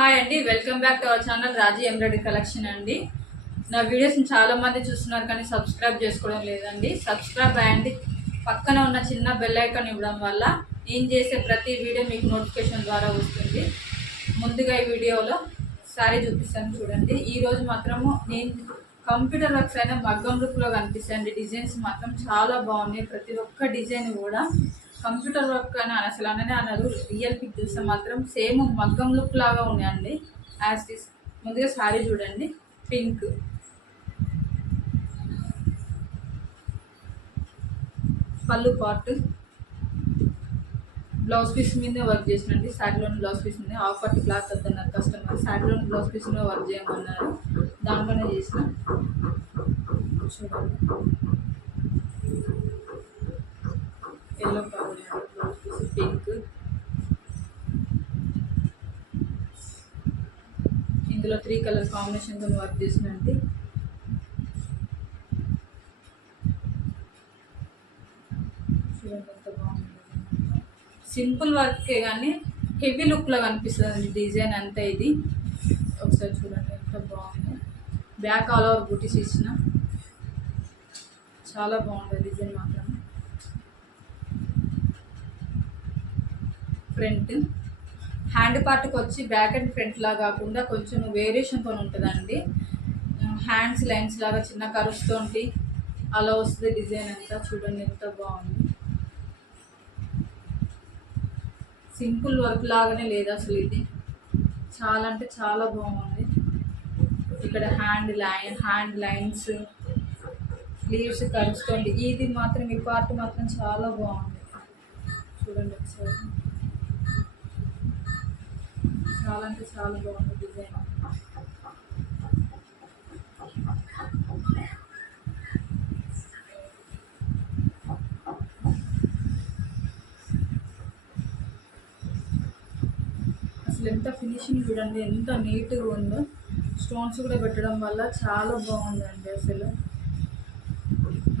Hi అండి welcome back to our channel Raji embroidery collection అండి. నా వీడియోస్ని చాలామంది చూస్తున్నారు కానీ సబ్స్క్రైబ్ చేసుకోవడం లేదండి. సబ్స్క్రైబ్ అయ్యండి. పక్కన ఉన్న చిన్న బెల్ ఐకాన్ ఇవ్వడం వల్ల నేను చేసే ప్రతి వీడియో మీకు నోటిఫికేషన్ ద్వారా వస్తుంది. ముందుగా ఈ వీడియోలో శారీ చూపిస్తాను చూడండి. ఈరోజు మాత్రము నేను కంప్యూటర్ వర్క్స్ అయినా మగ్గం లుక్లో కనిపిస్తాయండి. డిజైన్స్ మాత్రం చాలా బాగున్నాయి. ప్రతి ఒక్క డిజైన్ కూడా కంప్యూటర్ వర్క్ అని అసలు అననే అన్నారు. రియల్ పిక్ చూస్తే మాత్రం సేమ్ మగ్గం లుక్ లాగా ఉన్నాయండి. యాజ్ దిస్ ముందుగా శారీ చూడండి. పింక్ పళ్ళు పార్ట్. బ్లౌజ్ పీస్ మీద వర్క్ చేసినండి. శారీలోని బ్లౌజ్ పీస్ మీద ఆఫ్ పట్టి క్లాత్ వద్దన్నారు కస్టమర్ శారీలోని బ్లౌజ్ పీస్ మీద వర్క్ చేయమన్నారు. దాంట్లోనే చేసిన. చూడండి. Yellow colour blouse piece pink ఇందులో త్రీ కలర్ కాంబినేషన్తో వర్క్ చేసినండి చూడండి సింపుల్ వర్కే కానీ హెవీ లుక్లో కనిపిస్తుంది డిజైన్ అంతా ఇది. ఒకసారి చూడండి ఎంత బాగుంది. బ్యాక్ ఆల్ ఓవర్ బుటీస్ ఇచ్చిన. చాలా బాగుంది డిజైన్ మాత్రం. ఫ్రంట్. హ్యాండ్ పార్ట్కి వచ్చి బ్యాక్ అండ్ ఫ్రంట్ లాగా కాకుండా కొంచెం వేరియేషన్తో ఉంటుందండి. హ్యాండ్స్ లైన్స్ లాగా చిన్న కరుస్తోంటి అలా వస్తుంది డిజైన్ అంతా. చూడండి ఎంత బాగుంది. సింపుల్ వర్క్ లాగానే లేదు అసలు ఇది. చాలా అంటే చాలా బాగుంది. ఇక్కడ hand line hand lines sleeves కలుస్తుంది ఇది మాత్రం ఈ పార్ట్ మాత్రం చాలా బాగుంది. చూడండి ఒకసారి. చాలా అంటే చాలా బాగుంది డిజైన్. అసలు ఎంత ఫినిషింగ్ చూడండి ఎంత నీట్గా ఉందో. స్టోన్స్ కూడా పెట్టడం వల్ల చాలా బాగుందండి అసలు.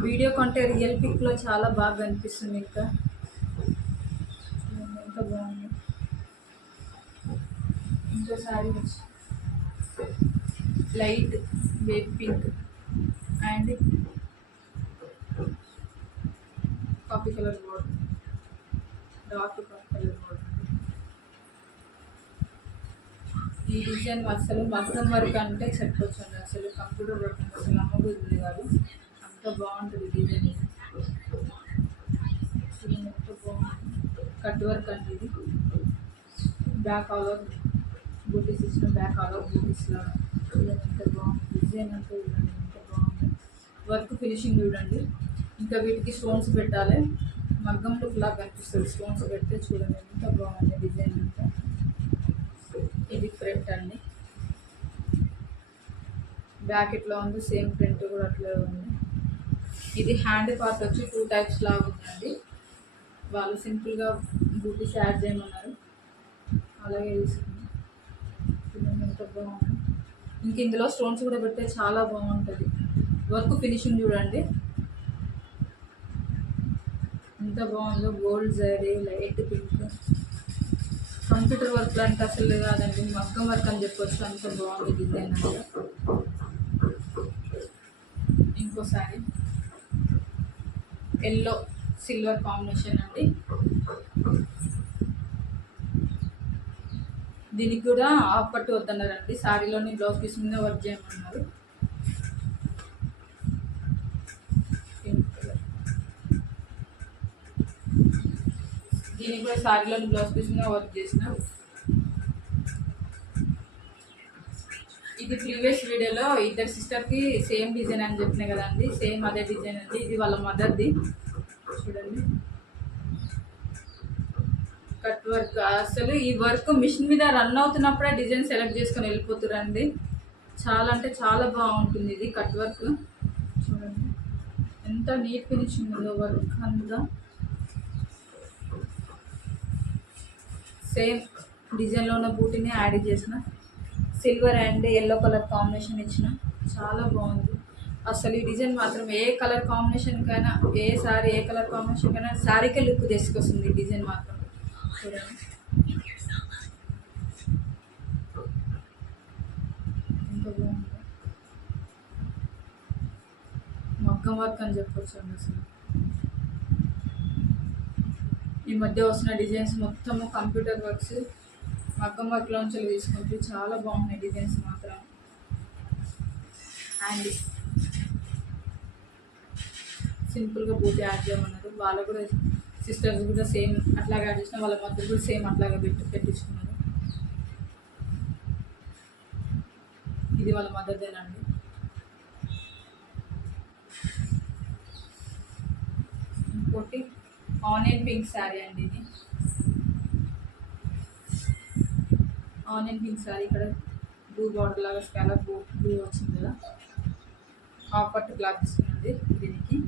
వీడియో కంటే రియల్ పిక్లో చాలా బాగా అనిపిస్తుంది ఇంకా. ఇంకో శారీ వచ్చి. Light baby pink and coffee colour border dark coffee colour border ఈ డిజైన్ అసలు మగ్గం వర్క్ అంటే చెప్పొచ్చు అండి అసలు కంప్యూటర్ వర్క్ అసలు అమ్మబుద్ధి కాదు. అంత బాగుంటుంది డిజైన్ ఎంత కట్ వర్క్ అండి ఇది. బ్యాక్ ఆల్ ఓవర్ బూటీస్ ఇచ్చిన బ్యాక్ ఆల్ ఓవర్ బూటీస్ చూడండి ఎంత బాగుంది డిజైన్ అంతా చూడండి ఎంత బాగుంది. వర్క్ ఫినిషింగ్ చూడండి. ఇంకా వీటికి స్టోన్స్ పెట్టాలి. మగ్గం లుక్ లాగా కనిపిస్తుంది. స్టోన్స్ పెడితే చూడండి ఎంత బాగుంది డిజైన్ అంతా. ఇది ప్రింట్ అండి. బ్యాక్ ఇట్లా ఉంది సేమ్ ప్రింట్ కూడా అట్లే ఉంది. ఇది హ్యాండ్ పార్ట్ వచ్చి టూ టైప్స్ లాగా ఉందండి. వాళ్ళు సింపుల్గా బూటీస్ యాడ్ చేయమన్నారు. అలాగే తీసుకున్నాం బాగుంది ఇంక ఇందులో స్టోన్స్ కూడా పెడితే చాలా బాగుంటుంది. వర్క్ ఫినిషింగ్ చూడండి. ఎంత బాగుందో gold zari light pink computer work అంటే అసలు కాదండి మగ్గం వర్క్ అని చెప్పొచ్చు అంత బాగుంది డిజైన్ అంటే ఇంకోసారి ఎల్లో సిల్వర్ కాంబినేషన్ అండి. దీనికి కూడా హాఫ్ పట్టు వద్దన్నారండి. శారీలోని బ్లౌజ్ పీస్ మీద వర్క్ చేయమన్నారు. దీనికి కూడా శారీలోని బ్లౌజ్ పీస్ మీద వర్క్ చేసిన. ఇది ప్రీవియస్ వీడియోలో ఇద్దరు సిస్టర్కి సేమ్ డిజైన్ అని చెప్పిన కదండి. సేమ్ అదే డిజైన్ అండి. ఇది వాళ్ళ మదర్ది చూడండి. Cut work. అసలు ఈ వర్క్ మిషన్ మీద రన్ అవుతున్నప్పుడే డిజైన్ సెలెక్ట్ చేసుకొని వెళ్ళిపోతురండి చాలా అంటే చాలా బాగుంటుంది ఇది కట్ వర్క్. చూడండి. ఎంత నీట్ ఫినిషింగ్ ఉందో వర్క్ అంతా. సేమ్ డిజైన్లో ఉన్న బూటీని యాడ్ చేసిన. Silver and yellow colour combination ఇచ్చిన. చాలా బాగుంది. అసలు ఈ డిజైన్ మాత్రం ఏ కలర్ కాంబినేషన్కైనా ఏ సారీ ఏ కలర్ కాంబినేషన్కైనా శారీకే లుక్ తీసుకొస్తుంది ఈ డిజైన్ మాత్రం. చూడండి బాగుంది? మగ్గం వర్క్ అని చెప్పొచ్చు అండి అసలు. ఈ మధ్య వస్తున్న డిజైన్స్ మొత్తము కంప్యూటర్ వర్క్స్ మగ్గం వర్క్లోంచి తీసుకుంటే చాలా బాగున్నాయి డిజైన్స్ మాత్రం. అండ్ సింపుల్గా బూటీ యాడ్ చేయమన్నారు. వాళ్ళు కూడా సిస్టర్స్ కూడా సేమ్ అట్లాగే యాడ్ చేసిన వాళ్ళ మద్దతు కూడా సేమ్ అట్లాగే పెట్టి పెట్టించుకున్నారు. ఇది వాళ్ళ మదర్దేనండి ఇంకోటి ఆనియన్ పింక్ శారీ అండి ఇది. ఆనియన్ పింక్ శారీ ఇక్కడ బ్లూ బార్డర్ లాగా స్కాలర్ బ్లూ బ్లూ వచ్చింది కదా. హాఫ్ పట్టు క్లాత్ తీసుకున్నది దీనికి.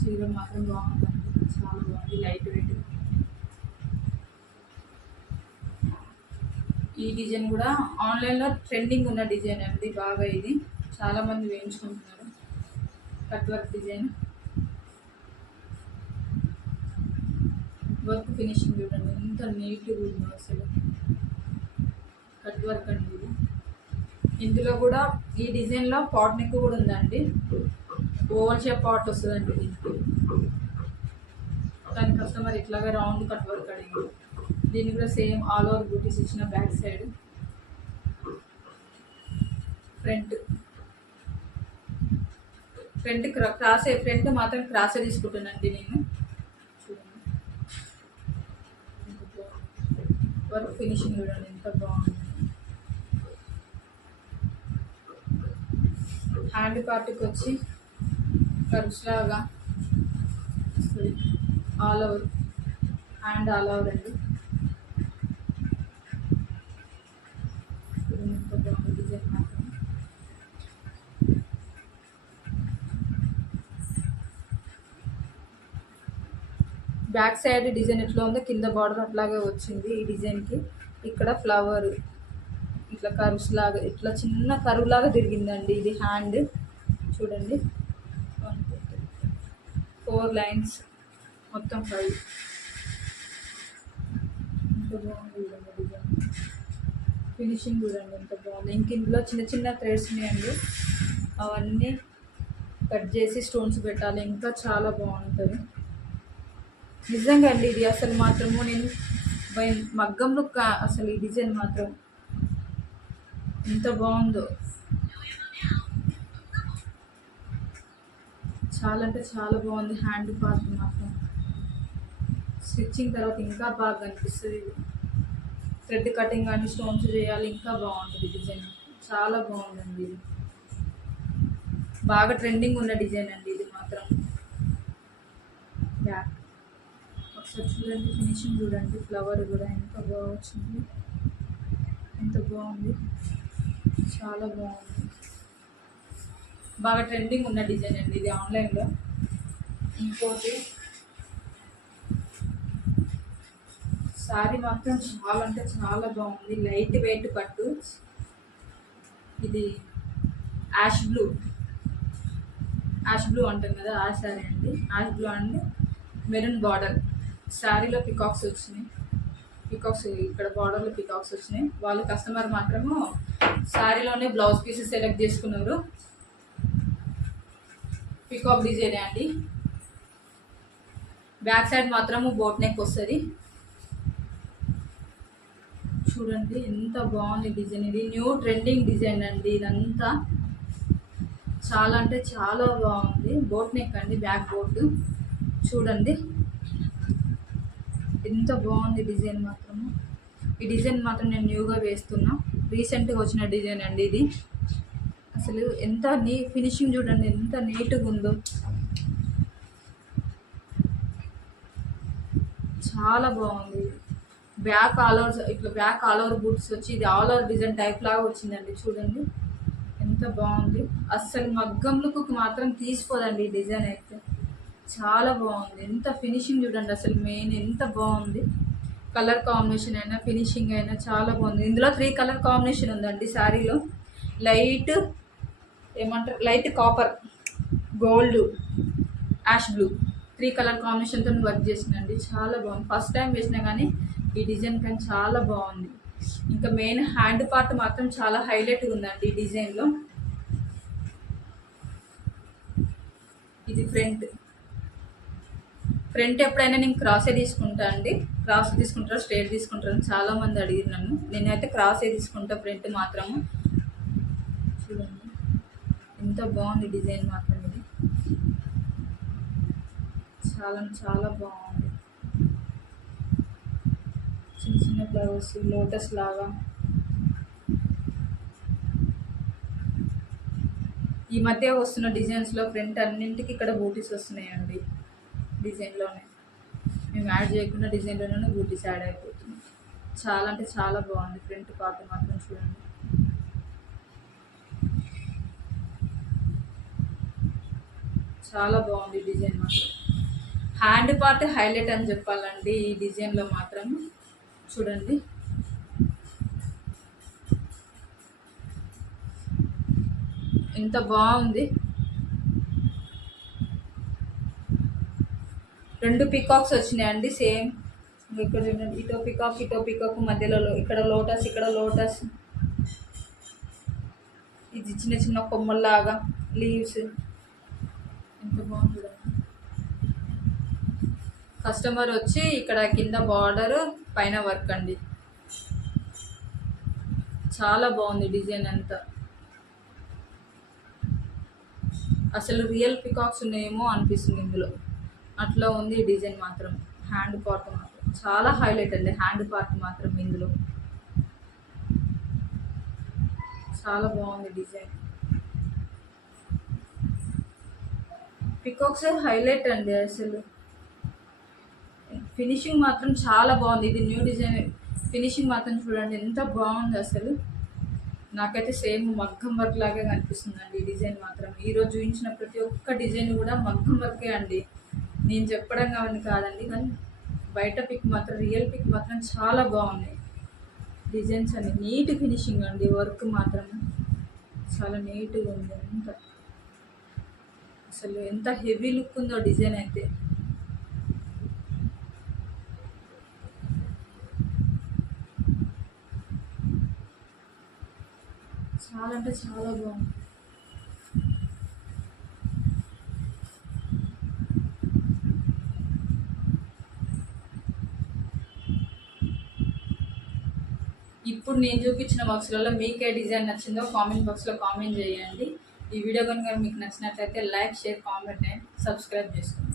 చీర మాత్రం బాగుంటుంది చాలా బాగుంది లైట్ వెయిట్ ఈ డిజైన్ కూడా ఆన్లైన్లో ట్రెండింగ్ ఉన్న డిజైన్ అండి బాగా ఇది. చాలామంది వేయించుకుంటున్నారు. Cut work design. Work finishing చూడండి ఎంత నీట్గా ఉందో అసలు. కట్ వర్క్ అండి ఇది. ఇందులో కూడా ఈ డిజైన్లో పాట్ నెక్ కూడా ఉందండి. ఓవల్ షేప్ పాట్ వస్తుందండి దీనికి. దాని కస్టమర్ ఇట్లాగా రౌండ్ కట్ వర్క్ అడిగింది దీన్ని కూడా సేమ్ ఆల్ ఓవర్ బూటీస్ ఇచ్చిన back side front front cross front మాత్రం క్రాస్ తీసుకుంటానండి నేను. వర్క్ ఫినిషింగ్ చూడండి ఎంత బాగుంది. హ్యాండ్ పార్ట్కి వచ్చి కర్వ్స్ లాగా. All over hand all over అండి. బ్యాక్ సైడ్ డిజైన్ ఎట్లా ఉందో కింద బార్డర్ అట్లాగే వచ్చింది ఈ డిజైన్కి. ఇక్కడ ఫ్లవర్ ఇట్లా కర్వ్స్ లాగా ఇట్లా చిన్న కరువు లాగా తిరిగిందండి ఇది హ్యాండ్. చూడండి. ఫోర్ లైన్స్ మొత్తం ఫైవ్ ఎంత బాగుంది డిజైన్ ఫినిషింగ్ చూడండి ఎంత బాగుంది. ఇంక ఇందులో చిన్న చిన్న థ్రెడ్స్ ఉన్నాయండి. అవన్నీ కట్ చేసి స్టోన్స్ పెట్టాలి. ఇంకా చాలా బాగుంటుంది. నిజంగా అండి ఇది అసలు మాత్రము నేను బై మగ్గంలో కా- అసలు ఈ డిజైన్ మాత్రం ఎంత బాగుందో. చాలా అంటే చాలా బాగుంది. హ్యాండ్ పార్ట్ మాత్రం. స్టిచ్చింగ్ తర్వాత ఇంకా బాగా కనిపిస్తుంది. థ్రెడ్ కటింగ్ కానీ స్టోన్స్ చేయాలి ఇంకా బాగుంటుంది డిజైన్. చాలా బాగుందండి ఇది. బాగా ట్రెండింగ్ ఉన్న డిజైన్ అండి ఇది మాత్రం. బ్యాక్ ఒకసారి చూడండి ఫినిషింగ్ చూడండి. ఫ్లవర్ కూడా ఎంత బాగా వచ్చింది. ఎంత బాగుంది. చాలా బాగుంది. బాగా ట్రెండింగ్ ఉన్న డిజైన్ అండి ఇది ఆన్లైన్లో. ఇంకోటి శారీ మాత్రం చాలా అంటే చాలా బాగుంది. లైట్ వెయిట్ పట్టు ఇది యాష్ బ్లూ. యాష్ బ్లూ అంటాం కదా ఆ శారీ అండి. Ash blue and maroon border. శారీలో పికాక్స్ వచ్చినాయి. పికాక్స్ ఇక్కడ బార్డర్లో పికాక్స్ వచ్చినాయి. వాళ్ళు కస్టమర్ మాత్రము శారీలోనే బ్లౌజ్ పీసెస్ సెలెక్ట్ చేసుకున్నారు. పికాక్ డిజైనే అండి. బ్యాక్ సైడ్ మాత్రము బోట్ నెక్ వస్తుంది. చూడండి ఎంత బాగుంది డిజైన్. ఇది న్యూ ట్రెండింగ్ డిజైన్ అండి ఇదంతా. చాలా అంటే చాలా బాగుంది. బోట్ నెక్ అండి బ్యాక్ బోట్. చూడండి. ఎంత బాగుంది డిజైన్ మాత్రము. ఈ డిజైన్ మాత్రం నేను న్యూగా వేస్తున్నా. రీసెంట్గా వచ్చిన డిజైన్ అండి ఇది. అసలు ఎంత నీ ఫినిషింగ్ చూడండి ఎంత నీట్గా ఉందో. చాలా బాగుంది. బ్యాక్ ఆల్ ఓవర్ ఇట్లా బ్యాక్ ఆల్ ఓవర్ బూట్స్ వచ్చి ఇది ఆల్ ఓవర్ డిజైన్ టైప్ లాగా వచ్చిందండి చూడండి. ఎంత బాగుంది. అస్సలు మగ్గం లుక్కి మాత్రం తీసిపోదండి ఈ డిజైన్ అయితే. చాలా బాగుంది. ఎంత ఫినిషింగ్ చూడండి అసలు మెయిన్ ఎంత బాగుంది. కలర్ కాంబినేషన్ అయినా ఫినిషింగ్ అయినా చాలా బాగుంది. ఇందులో త్రీ కలర్ కాంబినేషన్ ఉందండి శారీలో. లైట్ ఏమంటారు? Light copper gold ash blue. Three colour కాంబినేషన్తో వర్క్ చేసిందండి. చాలా బాగుంది. ఫస్ట్ టైం వేసినా కానీ ఈ డిజైన్ కానీ చాలా బాగుంది. ఇంకా మెయిన్ హ్యాండ్ పార్ట్ మాత్రం చాలా హైలైట్ ఉందండి ఈ డిజైన్లో ఇది ఫ్రంట్ ఫ్రంట్ ఎప్పుడైనా నేను క్రాసే తీసుకుంటా అండి. క్రాస్ తీసుకుంటారా స్ట్రేట్ తీసుకుంటారని చాలామంది అడిగారు నన్ను. నేనైతే క్రాసే తీసుకుంటా ఫ్రంట్ మాత్రము. చూడండి. ఎంత బాగుంది డిజైన్ మాత్రం ఇది. చాలా చాలా బాగుంది. చిన్న చిన్న ఫ్లవర్స్ లోటస్ లాగా. ఈ మధ్య వస్తున్న డిజైన్స్లో ఫ్రంట్ అన్నింటికి ఇక్కడ బూటీస్ వస్తున్నాయండి. డిజైన్లోనే మేము యాడ్ చేయకుండా డిజైన్లోనే బూటీస్ యాడ్ అయిపోతుంది చాలా అంటే చాలా బాగుంది. ఫ్రంట్ పార్ట్ మాత్రం చూడండి. చాలా బాగుంది డిజైన్ మాత్రం. హ్యాండ్ పార్ట్ హైలైట్ అని చెప్పాలండి ఈ డిజైన్లో మాత్రం. చూడండి. ఎంత బాగుంది. రెండు పికాక్స్ వచ్చినాయండి సేమ్ ఇక్కడ చూడండి ఇటో పికాక్ ఇటో పికాక్ మధ్యలో ఇక్కడ లోటస్ ఇక్కడ లోటస్ ఇది చిన్న చిన్న కొమ్మల్లాగా లీవ్స్ ఎంత బాగుంది కస్టమర్ వచ్చి ఇక్కడ కింద బార్డరు పైన వర్క్ అండి. చాలా బాగుంది డిజైన్ అంతా. అసలు రియల్ పికాక్స్ ఉన్నాయేమో అనిపిస్తుంది ఇందులో. అట్లా ఉంది డిజైన్ మాత్రం. హ్యాండ్ పార్ట్ మాత్రం. చాలా హైలైట్ అండి హ్యాండ్ పార్ట్ మాత్రం ఇందులో. చాలా బాగుంది డిజైన్. పికాక్స్ హైలైట్ అండి అసలు. ఫినిషింగ్ మాత్రం చాలా బాగుంది. ఇది న్యూ డిజైన్. ఫినిషింగ్ మాత్రం చూడండి ఎంత బాగుంది అసలు. నాకైతే సేమ్ మగ్గం వర్క్ లాగే కనిపిస్తుందండి ఈ డిజైన్ మాత్రం. ఈరోజు చూపించిన ప్రతి ఒక్క డిజైన్ కూడా మగ్గం వర్కే అండి. నేను చెప్పడం కావని కాదండి కానీ బయట పిక్ మాత్రం రియల్ పిక్ మాత్రం చాలా బాగున్నాయి. డిజైన్స్ అన్ని నీట్ ఫినిషింగ్ అండి వర్క్ మాత్రం. చాలా నీట్గా ఉంది అంత. అసలు ఎంత హెవీ లుక్ ఉందో డిజైన్ అయితే. చాలా అంటే చాలా బాగుంది. ఇప్పుడు నేను చూపించిన బాక్స్లలో మీకు ఏ డిజైన్ నచ్చిందో కామెంట్ బాక్స్లో కామెంట్ చేయండి. ఈ వీడియో కనుక మీకు నచ్చినట్లయితే like share comment and subscribe చేసుకోండి.